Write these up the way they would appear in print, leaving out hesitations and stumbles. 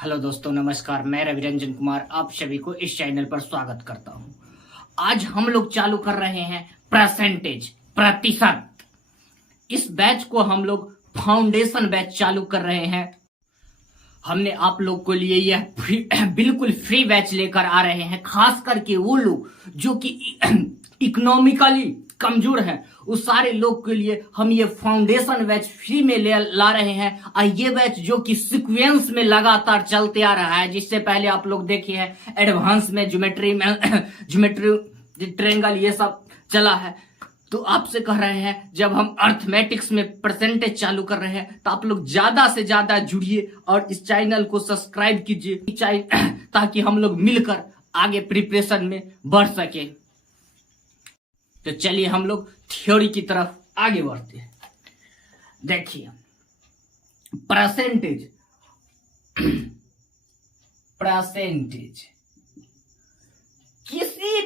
Hello दोस्तों, नमस्कार। मैं रवि रंजन कुमार आप सभी को इस चैनल पर स्वागत करता हूं। आज हम लोग चालू कर रहे हैं परसेंटेज, प्रतिशत। इस बैच को हम लोग फाउंडेशन बैच चालू कर रहे हैं। हमने आप लोग को लिए यह बिल्कुल फ्री बैच लेकर आ रहे हैं, खास करके वो लोग जो कि इकोनॉमिकली कमजोर हैं, उस सारे लोग के लिए हम ये फाउंडेशन बैच फ्री में ला रहे हैं। और ये बैच जो कि सीक्वेंस में लगातार चलते आ रहा है, जिससे पहले आप लोग देखे हैं एडवांस में ज्योमेट्री ट्रायंगल ये सब चला है। तो आपसे कह रहे हैं, जब हम अर्थमेटिक्स में परसेंटेज चालू कर रहे हैं तो आप लोग ज्यादा से ज्यादा जुड़िए और इस चैनल को सब्सक्राइब कीजिए ताकि हम लोग मिलकर आगे प्रिपरेशन में बढ़ सके। तो चलिए हम लोग थ्योरी की तरफ आगे बढ़ते हैं। देखिए, परसेंटेज किसी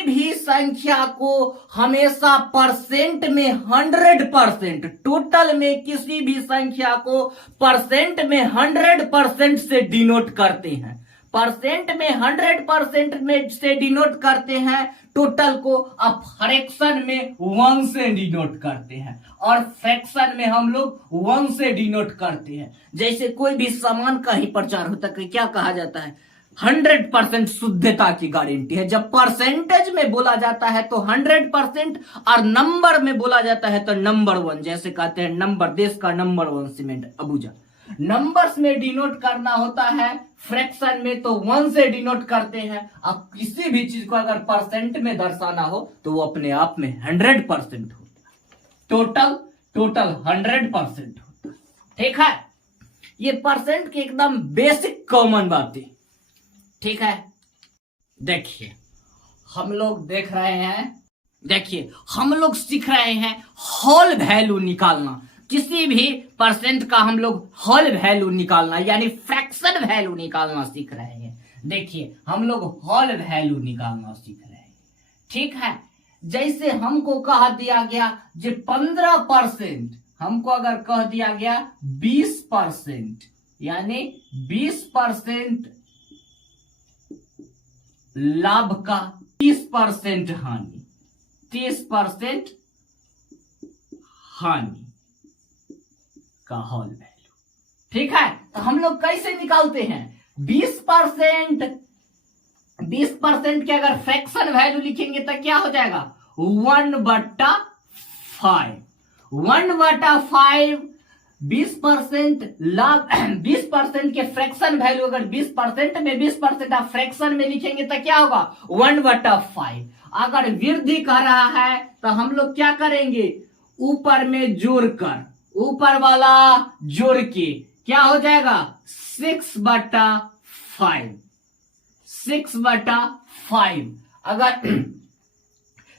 भी संख्या को हमेशा परसेंट में 100%, टोटल में किसी भी संख्या को परसेंट में 100% से डिनोट करते हैं। परसेंट में 100% में से डिनोट करते हैं, टोटल को अब फ्रैक्शन में 1 से डिनोट करते हैं, और फ्रैक्शन में हम लोग 1 से डिनोट करते हैं। जैसे कोई भी सामान का ही प्रचार होता है, क्या कहा जाता है? 100% शुद्धता की गारंटी है। जब परसेंटेज में बोला जाता है तो 100%, और नंबर में बोला जाता है तो नंबर 1। जैसे कहते हैं नंबर, देश का नंबर 1 सीमेंट अबूजा। नंबर्स में डिनोट करना होता है, फ्रैक्शन में तो 1 से डिनोट करते हैं। अब किसी भी चीज को अगर परसेंट में दर्शाना हो तो वो अपने आप में 100% होता है। टोटल 100% होता है। ठीक है, ये परसेंट की एकदम बेसिक कॉमन बातें। ठीक है, देखिए हम लोग देख रहे हैं, देखिए हम लोग सीख रहे हैं होल वैल्यू निकालना। किसी भी परसेंट का हम लोग होल वैल्यू निकालना यानी फ्रैक्शन वैल्यू निकालना सीख रहे हैं। देखिए हम लोग होल वैल्यू निकालना सीख रहे हैं। ठीक है, जैसे हमको कहा दिया गया जो 15%, हमको अगर कह दिया गया 20%, यानी 20% लाभ का 30% हानि, 30% हानि का होल वैल्यू। ठीक है, तो हम लोग कैसे निकालते हैं? 20% के अगर फ्रैक्शन वैल्यू लिखेंगे तो क्या हो जाएगा? 1/5। 1/5 20% लाभ, 20% के फ्रैक्शन वैल्यू अगर 20% में 20% आप फ्रैक्शन में लिखेंगे तो क्या होगा? 1/5। अगर वृद्धि कर रहा है तो हम लोग क्या करेंगे? ऊपर में जोड़कर, ऊपर वाला जोड़ के क्या हो जाएगा? 6/5। 6/5 अगर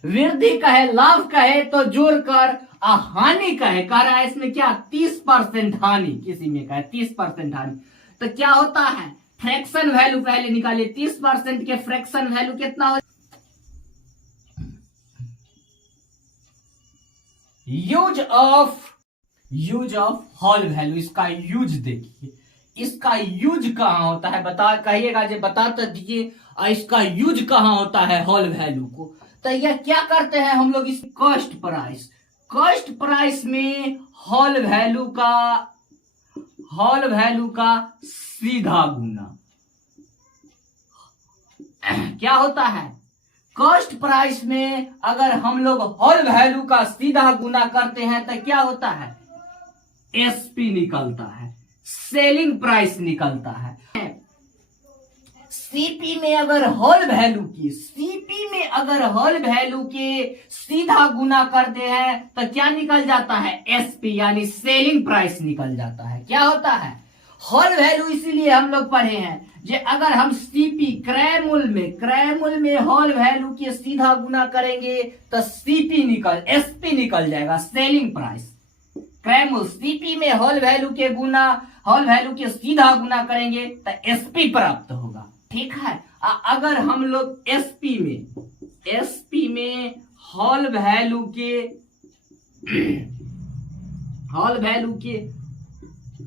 वृद्धि कहे, लाभ कहे तो जोड़कर, हानि कहे, कह रहा है इसमें क्या? 30% हानि, किसी में कहे 30% हानि, तो क्या होता है? फ्रैक्शन वैल्यू पहले निकालिए। 30% के फ्रैक्शन वैल्यू कितना हो? Use of whole value. इसका यूज देखिए, इसका यूज कहां होता है? बता, कहिएगा जो बता तो दीजिए, इसका यूज कहां होता है होल वैल्यू को? तो यह क्या करते हैं हम लोग? इस कॉस्ट प्राइस में होल वैल्यू का सीधा गुना क्या होता है? कॉस्ट प्राइस में अगर हम लोग होल वैल्यू का सीधा गुना करते हैं तो क्या होता है? एसपी निकलता है, सेलिंग प्राइस निकलता है। सीपी में अगर होल वैल्यू के सीधा गुना करते हैं तो क्या निकल जाता है? एसपी, यानी सेलिंग प्राइस निकल जाता है। क्या होता है? होल वैल्यू इसीलिए हम लोग पढ़े हैं जे अगर हम सीपी क्रय मूल्य में होल वैल्यू के सीधा गुना करेंगे तो एसपी निकल जाएगा, सेलिंग प्राइस। क्रय मूल्य सीपी में होल वैल्यू के सीधा गुना करेंगे तो एसपी प्राप्त होगा। ठीक है, अगर हम लोग एसपी में होल वैल्यू के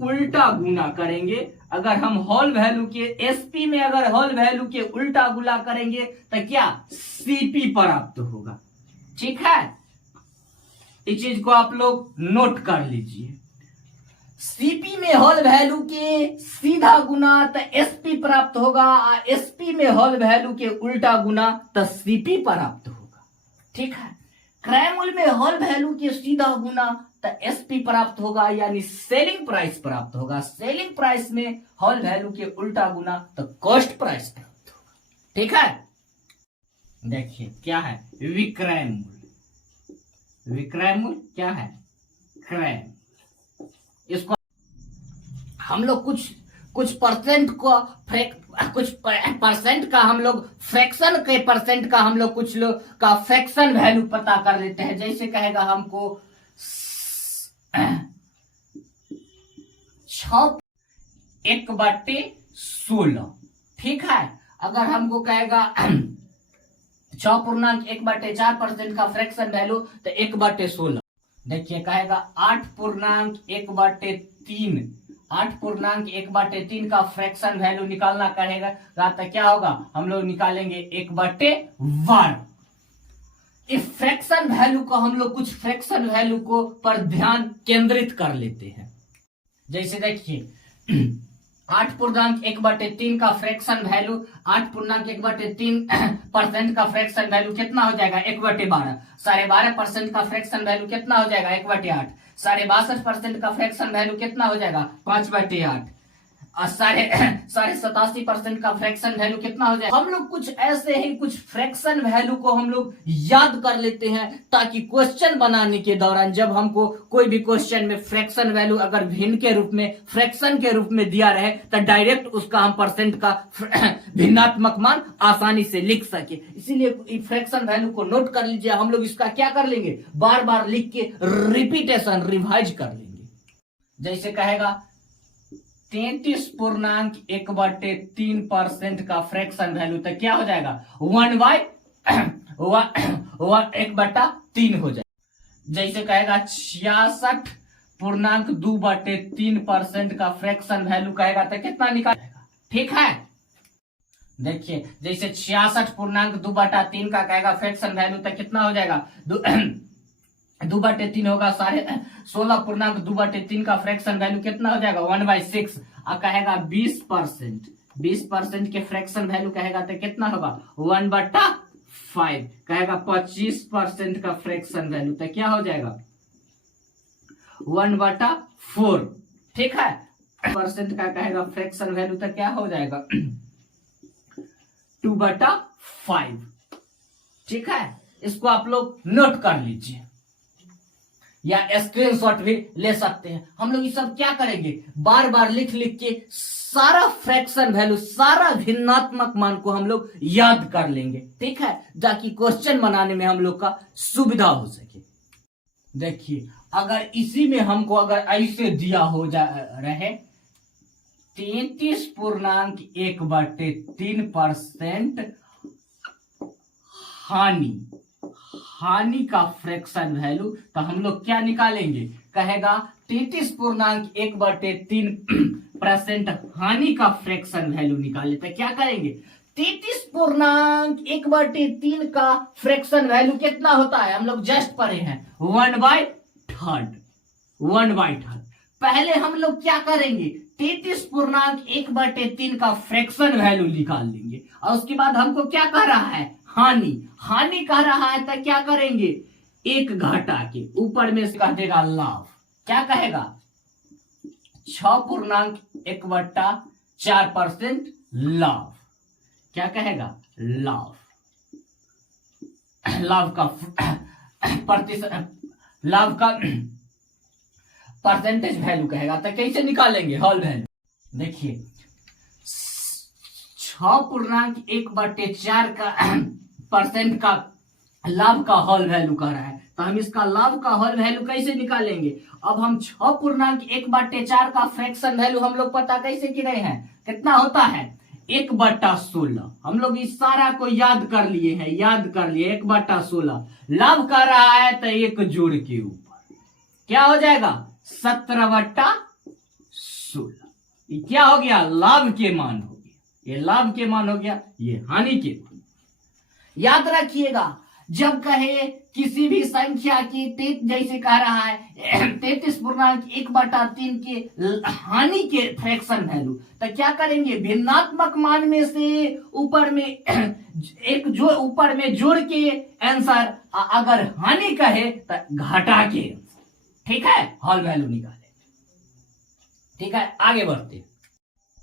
उल्टा गुना करेंगे। अगर हम होल वैल्यू के एसपी में अगर होल वैल्यू के उल्टा गुना करेंगे तो क्या सीपी प्राप्त होगा। ठीक है, इस चीज को आप लोग नोट कर लीजिए। सीपी में होल वैल्यू के सीधा गुना तो एसपी प्राप्त होगा, एसपी में होल वैल्यू के उल्टा गुना तो सीपी प्राप्त होगा। ठीक है, क्रय में होल वैल्यू के सीधा गुना तो एसपी प्राप्त होगा, यानी सेलिंग प्राइस प्राप्त होगा। सेलिंग प्राइस में होल वैल्यू के उल्टा गुना तो कॉस्ट प्राइस प्राप्त होगा। ठीक है, देखिए क्या है विक्रय मूल्य। विक्रय मूल्य क्या है, क्रय। इसको हम लोग कुछ परसेंट को कुछ परसेंट का हम लोग फ्रैक्शन के परसेंट का हम लोग कुछ लोग का फ्रैक्शन वैल्यू पता कर लेते हैं। जैसे कहेगा हमको 6/1/16। ठीक है, अगर हमको कहेगा 6.1/4% का फ्रैक्शन वैल्यू तो 1/16। देखिए कहेगा 8.1/3 8.1/3 का फ्रैक्शन वैल्यू निकालना कहेगा तो क्या होगा, हम लोग निकालेंगे 1/12। इस फ्रैक्शन वैल्यू को हम लोग कुछ फ्रैक्शन वैल्यू को पर ध्यान केंद्रित कर लेते हैं। जैसे देखिए 8.1/3 का फ्रैक्शन वैल्यू 8.1/3% का फ्रैक्शन वैल्यू कितना हो जाएगा 1/12। 12.5% का फ्रैक्शन वैल्यू कितना हो जाएगा 1/8। 62% का फ्रैक्शन वैल्यू कितना हो जाएगा 5/8। और 87% का फ्रैक्शन वैल्यू कितना हो जाएगा। हम लोग कुछ ऐसे ही कुछ फ्रैक्शन वैल्यू को हम लोग याद कर लेते हैं, ताकि क्वेश्चन बनाने के दौरान जब हमको कोई भी क्वेश्चन में फ्रैक्शन वैल्यू अगर भिन्न के रूप में फ्रैक्शन के रूप में दिया रहे तो डायरेक्ट उसका हम परसेंट का भिन्नात्मक मान आसानी से लिख सके। इसीलिए फ्रैक्शन वैल्यू को नोट कर लीजिए। हम लोग इसका क्या कर लेंगे, बार बार लिख के रिपीटेशन रिवाइज कर लेंगे। जैसे कहेगा 33.1/3% का फ्रैक्शन वैल्यू तो क्या हो जाएगा 1/3 हो जाएगा। जैसे कहेगा 66.2/3% का फ्रैक्शन वैल्यू कहेगा तो कितना निकालेगा। ठीक है, देखिए जैसे 66.2/3 का कहेगा फ्रैक्शन वैल्यू तो कितना हो जाएगा 2/3 होगा। 16.2/3 का फ्रैक्शन वैल्यू कितना हो जाएगा 1/6। और कहेगा 20% के फ्रैक्शन वैल्यू कहेगा तो कितना होगा 1/5। कहेगा 25% का फ्रैक्शन वैल्यू तो क्या हो जाएगा 1/4। ठीक है, परसेंट का कहेगा फ्रैक्शन वैल्यू तो क्या हो जाएगा 2/5। ठीक है, इसको आप लोग नोट कर लीजिए या स्क्रीनशॉट भी ले सकते हैं। हम लोग ये सब क्या करेंगे, बार बार लिख लिख के सारा फ्रैक्शन वैल्यू सारा भिन्नात्मक मान को हम लोग याद कर लेंगे। ठीक है, ताकि क्वेश्चन बनाने में हम लोग का सुविधा हो सके। देखिए अगर इसी में हमको अगर ऐसे दिया हो जा रहे 33.1/3% हानि का फ्रैक्शन वैल्यू, तो हम लोग क्या निकालेंगे, कहेगा 33.1/3% हानि का फ्रैक्शन वैल्यू निकाले तो क्या करेंगे 33.1/3 का फ्रैक्शन वैल्यू कितना होता है, हम लोग जस्ट पढ़े हैं 1/3। पहले हम लोग क्या करेंगे 33.1/3 का फ्रैक्शन वैल्यू निकाल लेंगे। और उसके बाद हमको क्या कह रहा है हानि कह रहा है तो क्या करेंगे एक घटा के ऊपर में से कह देगा लाभ। क्या कहेगा 6.1/4% लाभ। क्या कहेगा लाभ का प्रतिशत लाभ का परसेंटेज वैल्यू कहेगा। तो कैसे निकालेंगे होल वैल्यू, देखिए 6.1/4 का परसेंट का लाभ का होल वैल्यू कह रहा है, तो हम इसका लाभ का होल वैल्यू कैसे निकालेंगे। अब हम 6.1/4 का फ्रैक्शन वैल्यू हम लोग पता कैसे की रहे हैं, कितना होता है 1/16। हम लोग इस सारा को याद कर लिए 1/16। लाभ कर रहा है तो एक जोड़ के ऊपर क्या हो जाएगा 17/16। 16। ये क्या हो गया? लाभ के मान हो गया। ये लाभ के मान हो गया, ये हानि के मान। याद रखिएगा, जब कहे किसी भी संख्या की जैसे कह रहा है 33.1/3 के हानि के फ्रैक्शन वैल्यू, तो क्या करेंगे? भिन्नात्मक मान में से ऊपर में एक जो ऊपर में जोड़ के आंसर, अगर हानि कहे तो घटा के, ठीक है, हॉल वैल्यू निकाले। ठीक है, आगे बढ़ते।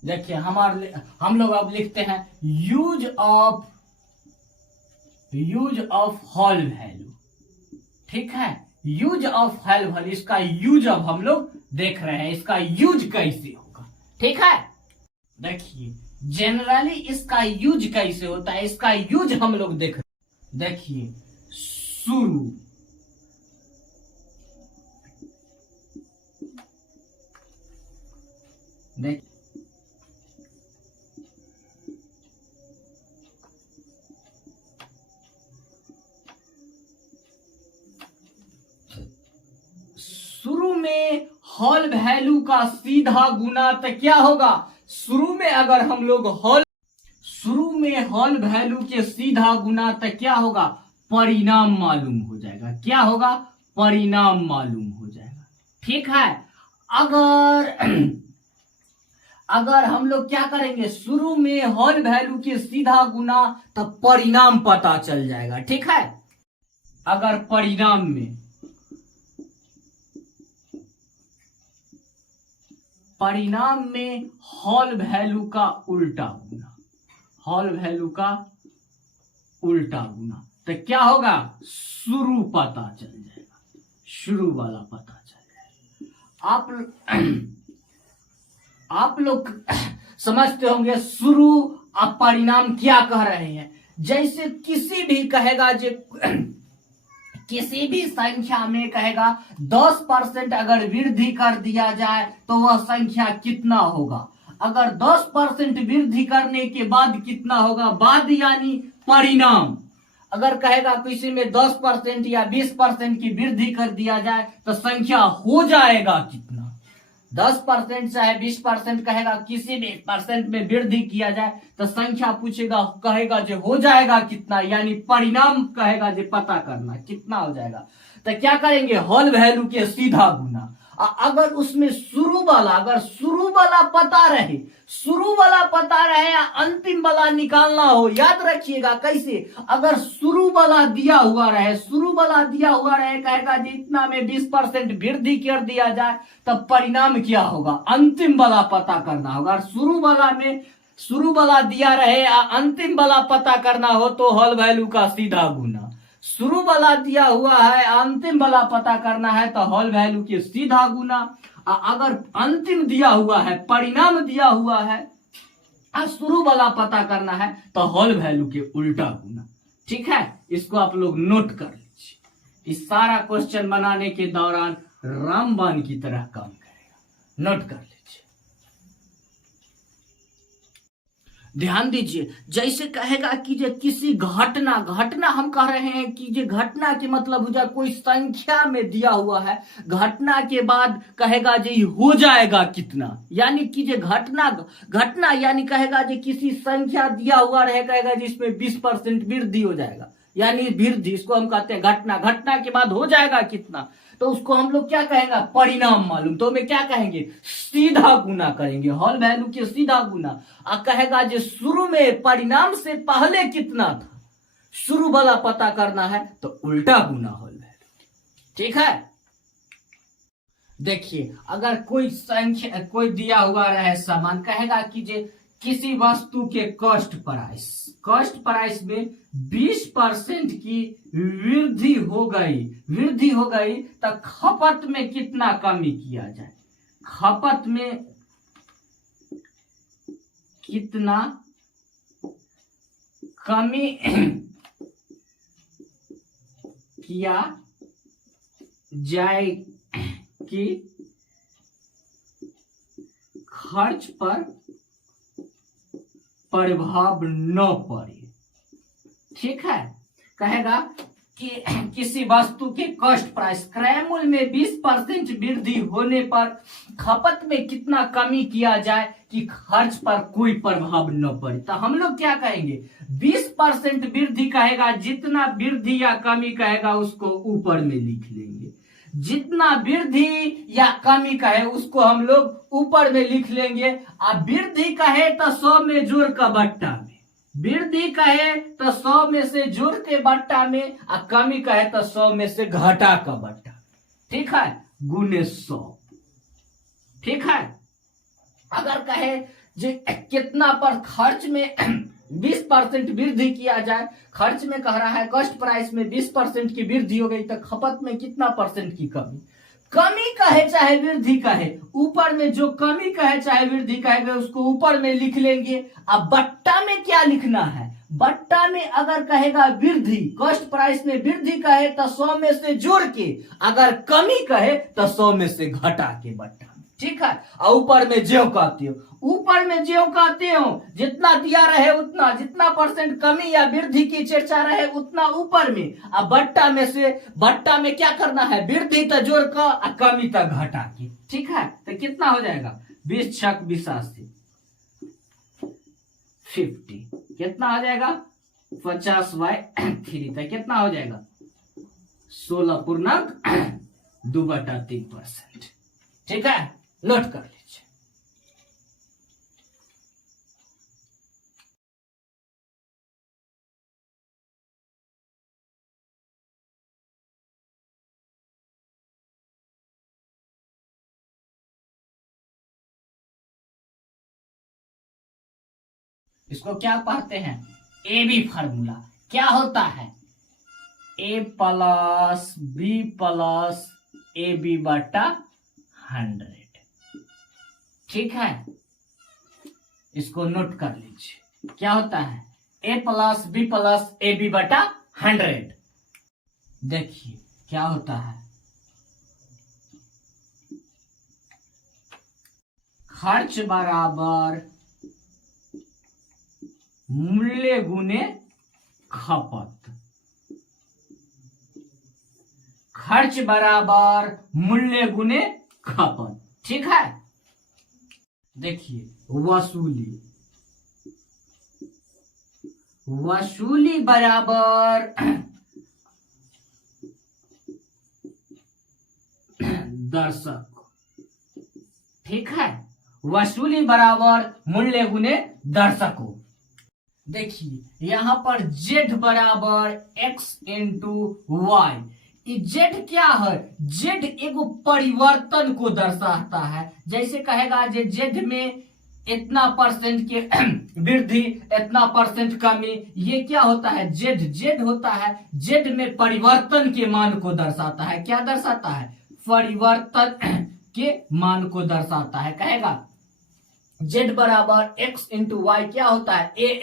देखिए हम लोग अब लिखते हैं यूज ऑफ हॉल वैल्यू। ठीक है, यूज ऑफ हॉल वैल्यू, इसका यूज अब हम लोग देख रहे हैं, इसका यूज कैसे होगा। ठीक है, देखिए जनरली इसका यूज कैसे होता है, इसका यूज हम लोग देख रहे हैं। देखिए शुरू, देखिए शुरू में हॉल वैल्यू का सीधा गुना तो क्या होगा? शुरू में अगर हम लोग शुरू में हॉल वैल्यू के सीधा गुना तो क्या होगा? परिणाम मालूम हो जाएगा। क्या होगा? परिणाम मालूम हो जाएगा। ठीक है, अगर हम लोग क्या करेंगे? शुरू में हॉल वैल्यू के सीधा गुना तो परिणाम पता चल जाएगा। ठीक है, अगर परिणाम में हॉल वैल्यू का उल्टा गुना, हॉल वैल्यू का उल्टा गुना, तो क्या होगा? शुरू पता चल जाएगा, शुरू वाला पता चल जाएगा। आप लोग समझते होंगे शुरू आप परिणाम क्या कह रहे हैं। जैसे किसी भी कहेगा, जो किसी भी संख्या में कहेगा 10% अगर वृद्धि कर दिया जाए तो वह संख्या कितना होगा? अगर 10% वृद्धि करने के बाद कितना होगा? बाद यानी परिणाम। अगर कहेगा किसी में 10% या 20% की वृद्धि कर दिया जाए तो संख्या हो जाएगा कितना? 10% चाहे 20% कहेगा, किसी भी परसेंट में वृद्धि किया जाए तो संख्या पूछेगा, कहेगा जो हो जाएगा कितना, यानी परिणाम कहेगा जो पता करना कितना हो जाएगा। तो क्या करेंगे? हॉल वैल्यू के सीधा गुना। अगर उसमें शुरू वाला पता रहे या अंतिम वाला निकालना हो, याद रखिएगा कैसे? अगर शुरू वाला दिया हुआ रहे कहेगा जितना में 20% वृद्धि कर दिया जाए तब परिणाम क्या होगा? अंतिम वाला पता करना होगा। शुरू वाला दिया रहे या अंतिम वाला पता करना हो तो हॉल वैल्यू का सीधा गुना। शुरू वाला दिया हुआ है, अंतिम वाला पता करना है तो हॉल वैल्यू के सीधा गुना। अगर अंतिम दिया हुआ है, परिणाम दिया हुआ है और शुरू वाला पता करना है तो हॉल वैल्यू के उल्टा गुना। ठीक है, इसको आप लोग नोट कर लीजिए। इस सारा क्वेश्चन बनाने के दौरान रामबाण की तरह काम करेगा, नोट कर लीजिए। ध्यान दीजिए, जैसे कहेगा कि जो किसी घटना हम कह रहे हैं कि जो घटना के मतलब हो जाए, कोई संख्या में दिया हुआ है, घटना के बाद कहेगा जो हो जाएगा कितना, यानी कि जो घटना यानी कहेगा जो किसी संख्या दिया हुआ रहे, कहेगा जिसमें 20% वृद्धि हो जाएगा, यानी वृद्धि, इसको हम कहते हैं घटना के बाद हो जाएगा कितना, तो उसको हम लोग क्या कहेंगे? परिणाम मालूम। तो मैं क्या कहेंगे? सीधा गुना करेंगे, हॉल वैल्यू के सीधा गुना। कहेगा जो शुरू में परिणाम से पहले कितना था, शुरू वाला पता करना है तो उल्टा गुना हॉल वैल्यू। ठीक है, देखिए अगर कोई दिया हुआ रहे सामान, कहेगा कि जो किसी वस्तु के कॉस्ट प्राइस में 20% की वृद्धि हो गई तो खपत में कितना कमी किया जाए? खपत में कितना कमी किया जाए कि खर्च पर प्रभाव न पड़े। ठीक है, कहेगा कि किसी वस्तु के कॉस्ट प्राइस क्रय मूल्य में 20% वृद्धि होने पर खपत में कितना कमी किया जाए कि खर्च पर कोई प्रभाव न पड़े। तो हम लोग क्या कहेंगे, 20% वृद्धि कहेगा, जितना वृद्धि या कमी कहेगा उसको ऊपर में लिख लेंगे। जितना वृद्धि या कमी कहे उसको हम लोग ऊपर में लिख लेंगे। अब वृद्धि कहे तो 100 में जोड़ का बट्टा में, वृद्धि कहे तो 100 में से जोड़ के बट्टा में, और कमी कहे तो 100 में से घटा का बट्टा, ठीक है, गुने 100, ठीक है। अगर कहे जो कितना पर खर्च में 20% वृद्धि किया जाए, खर्च में कह रहा है कॉस्ट प्राइस में 20% की वृद्धि हो गई, तो खपत में कितना परसेंट की कमी, कमी कहे चाहे वृद्धि कहे, ऊपर में जो कमी कहे चाहे वृद्धि कहे उसको ऊपर में लिख लेंगे। अब बट्टा में क्या लिखना है, बट्टा में अगर कहेगा वृद्धि, कॉस्ट प्राइस में वृद्धि कहे तो 100 में से जोड़ के, अगर कमी कहे तो 100 में से घटा के बट्टा, ठीक है। और ऊपर में ज्यों कहते हो, ऊपर में ज्यों कहते हो, जितना दिया रहे उतना, जितना परसेंट कमी या वृद्धि की चर्चा रहे उतना ऊपर में, अब बट्टा में से, बट्टा में क्या करना है, वृद्धि तो जोड़ का और कमी तो घटा के, ठीक है। तो कितना हो जाएगा, 20 छक 82 50, कितना हो जाएगा 50/3, तो कितना हो जाएगा 16.2/3%, ठीक है, नोट कर लीजिए। इसको क्या पढ़ते हैं, ए बी फार्मूला। क्या होता है, a plus B plus A B बटा 100, ठीक है। इसको नोट कर लीजिए, क्या होता है, a plus B plus A B बटा 100। देखिए क्या होता है, खर्च बराबर मूल्य गुने खपत, खर्च बराबर मूल्य गुने खपत, ठीक है। देखिए वसूली, वसूली बराबर दर्शक, ठीक है, वसूली बराबर मूल्य गुने दर्शकों। देखिए यहां पर z बराबर x इंटू वाई, z क्या है, z एगो परिवर्तन को दर्शाता है। जैसे कहेगा जे z में इतना परसेंट के वृद्धि, इतना परसेंट कमी, ये क्या होता है, z होता है, z में परिवर्तन के मान को दर्शाता है। क्या दर्शाता है, परिवर्तन के मान को दर्शाता है। कहेगा z बराबर x इंटू वाई, क्या होता है, a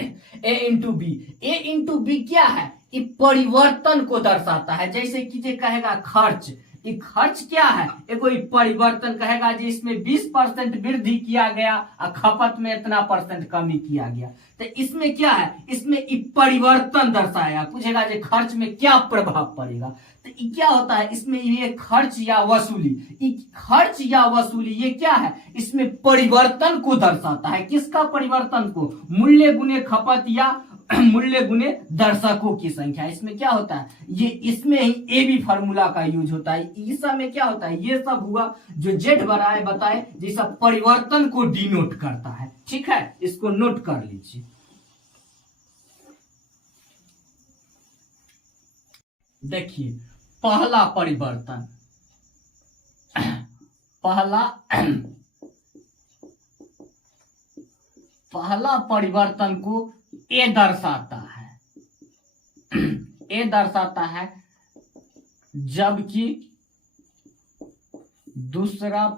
into B, a into B क्या है, ये परिवर्तन को दर्शाता है। जैसे कि जे कहेगा खर्च, ये खर्च क्या है, ये कोई परिवर्तन, कहेगा जी इसमें 20% वृद्धि किया गया और खपत में इतना परसेंट कमी किया गया, तो इसमें क्या है, इसमें ये परिवर्तन दर्शाया। पूछेगा जी खर्च में क्या प्रभाव पड़ेगा, तो ये क्या होता है, इसमें ये खर्च या वसूली, ये खर्च या वसूली ये क्या है, इसमें परिवर्तन को दर्शाता है। किसका परिवर्तन को, मूल्य गुने खपत या मूल्य गुने दर्शकों की संख्या। इसमें क्या होता है, ये इसमें ही ए बी फार्मूला का यूज होता है। इस में क्या होता है, ये सब हुआ जो जेड बनाए बताए, ये सब परिवर्तन को डिनोट करता है, ठीक है। इसको नोट कर लीजिए। देखिए पहला परिवर्तन, पहला परिवर्तन को ए दर्शाता है, ए दर्शाता है, जबकि दूसरा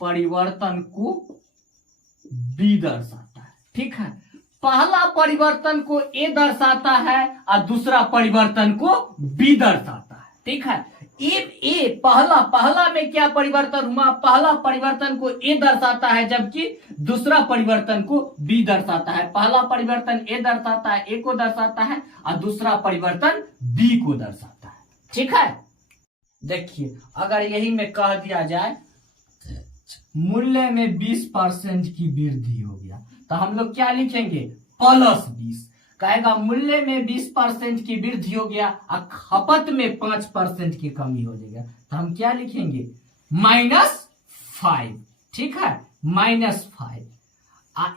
परिवर्तन को बी दर्शाता है, ठीक है। पहला परिवर्तन को ए दर्शाता है और दूसरा परिवर्तन को बी दर्शाता है, ठीक है। ए पहला में क्या परिवर्तन हुआ, पहला परिवर्तन को ए दर्शाता है जबकि दूसरा परिवर्तन को बी दर्शाता है। पहला परिवर्तन ए दर्शाता है, ए को दर्शाता है, और दूसरा परिवर्तन बी को दर्शाता है। ठीक है, देखिए अगर यही में कह दिया जाए मूल्य में 20% की वृद्धि हो गया तो हम लोग क्या लिखेंगे, +20। कहेगा मूल्य में 20% की वृद्धि हो गया और खपत में 5% की कमी हो जाएगा तो हम क्या लिखेंगे, -5। ठीक है, -5।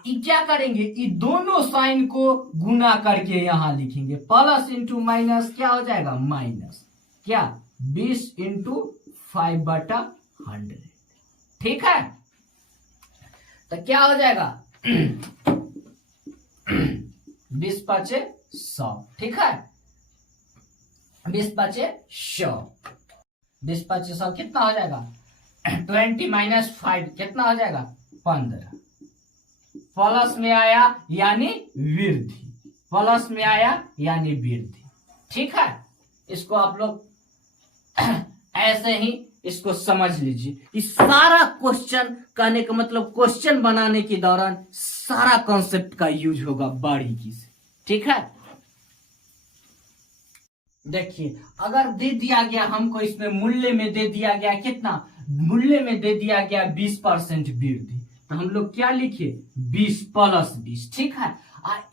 ये क्या करेंगे, ये दोनों साइन को गुना करके यहां लिखेंगे। प्लस इंटू माइनस क्या हो जाएगा, माइनस क्या 20 × 5/100। ठीक है, तो क्या हो जाएगा 20 × 5 = 100। ठीक है, 20 × 5 = 100। 20 × 5 = 100 कितना हो जाएगा, 20 - 5 कितना हो जाएगा, 15। प्लस में आया यानी वृद्धि, प्लस में आया यानी वृद्धि। ठीक है, इसको आप लोग ऐसे ही इसको समझ लीजिए। इस सारा क्वेश्चन कहने का मतलब क्वेश्चन बनाने के दौरान सारा कॉन्सेप्ट का यूज होगा बारीकी से। ठीक है, देखिए अगर दे दिया गया हमको, इसमें मूल्य में दे दिया गया कितना, मूल्य में दे दिया गया 20% वृद्धि, तो हम लोग क्या लिखे, 20 + 20। ठीक है,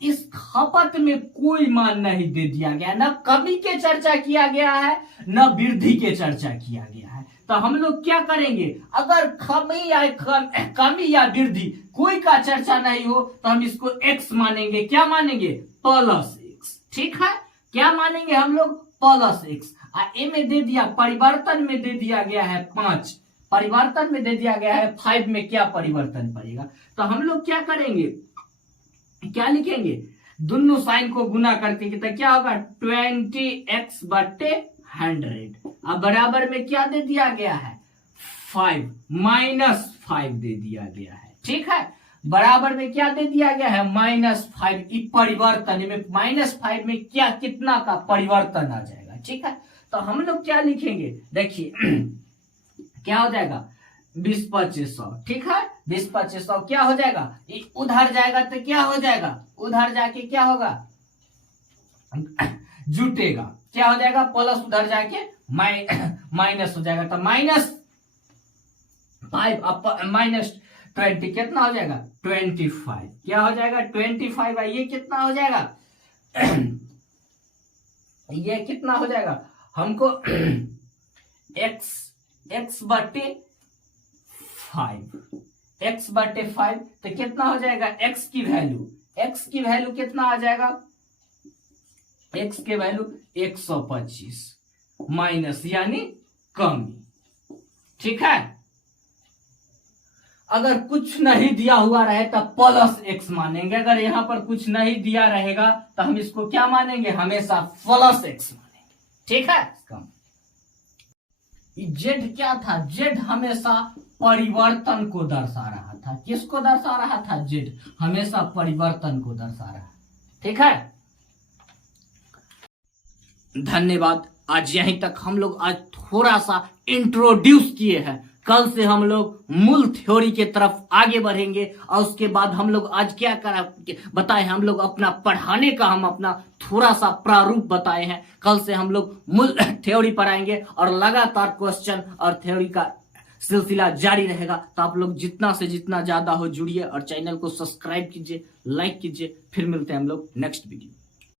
इस खपत में कोई मान नहीं दे दिया गया, न कमी के चर्चा किया गया है न वृद्धि के चर्चा किया गया है। तो हम लोग क्या करेंगे, अगर कमी या वृद्धि कोई का चर्चा नहीं हो तो हम इसको x मानेंगे। क्या मानेंगे, +x। ठीक है, क्या मानेंगे हम लोग, +x। ए में दे दिया, परिवर्तन में दे दिया गया है 5, परिवर्तन में दे दिया गया है 5 में क्या परिवर्तन पड़ेगा, तो हम लोग क्या करेंगे, क्या लिखेंगे, दोनों साइन को गुना करके तो क्या होगा, 20x/100। अब बराबर में क्या दे दिया गया है, 5 -5 दे दिया गया है। ठीक है, बराबर में क्या दे दिया गया है, -5। परिवर्तन में -5 में क्या कितना का परिवर्तन आ जाएगा। ठीक है, तो हम लोग क्या लिखेंगे, देखिए क्या हो जाएगा, 20 × 5 = 100। ठीक है, 20 × 5 = 100 क्या हो जाएगा, उधर जाएगा तो क्या हो जाएगा, उधर जाके क्या होगा, जुटेगा। क्या हो जाएगा, प्लस उधर जाके माइनस हो जाएगा, तो -5 -20 कितना हो जाएगा, 25। क्या हो जाएगा, 25। ये कितना हो जाएगा ये कितना हो जाएगा, हमको x/5 तो कितना हो जाएगा, x की वैल्यू कितना आ जाएगा, x के वैल्यू 125 माइनस यानी कमी। ठीक है, अगर कुछ नहीं दिया हुआ रहे तो +x मानेंगे, अगर यहां पर कुछ नहीं दिया रहेगा तो हम इसको क्या मानेंगे, हमेशा +x मानेंगे। ठीक है, z क्या था, z हमेशा परिवर्तन को दर्शा रहा था। किसको दर्शा रहा था, z हमेशा परिवर्तन को दर्शा रहा। ठीक है, धन्यवाद। आज यहीं तक हम लोग आज थोड़ा सा इंट्रोड्यूस किए हैं, कल से हम लोग मूल थ्योरी के तरफ आगे बढ़ेंगे और उसके बाद हम लोग आज क्या बताए, हम लोग अपना पढ़ाने का हम अपना थोड़ा सा प्रारूप बताए हैं। कल से हम लोग मूल थ्योरी पढ़ाएंगे और लगातार क्वेश्चन और थ्योरी का सिलसिला जारी रहेगा। तो आप लोग जितना से जितना ज्यादा हो जुड़िए और चैनल को सब्सक्राइब कीजिए, लाइक कीजिए। फिर मिलते हैं हम लोग नेक्स्ट वीडियो।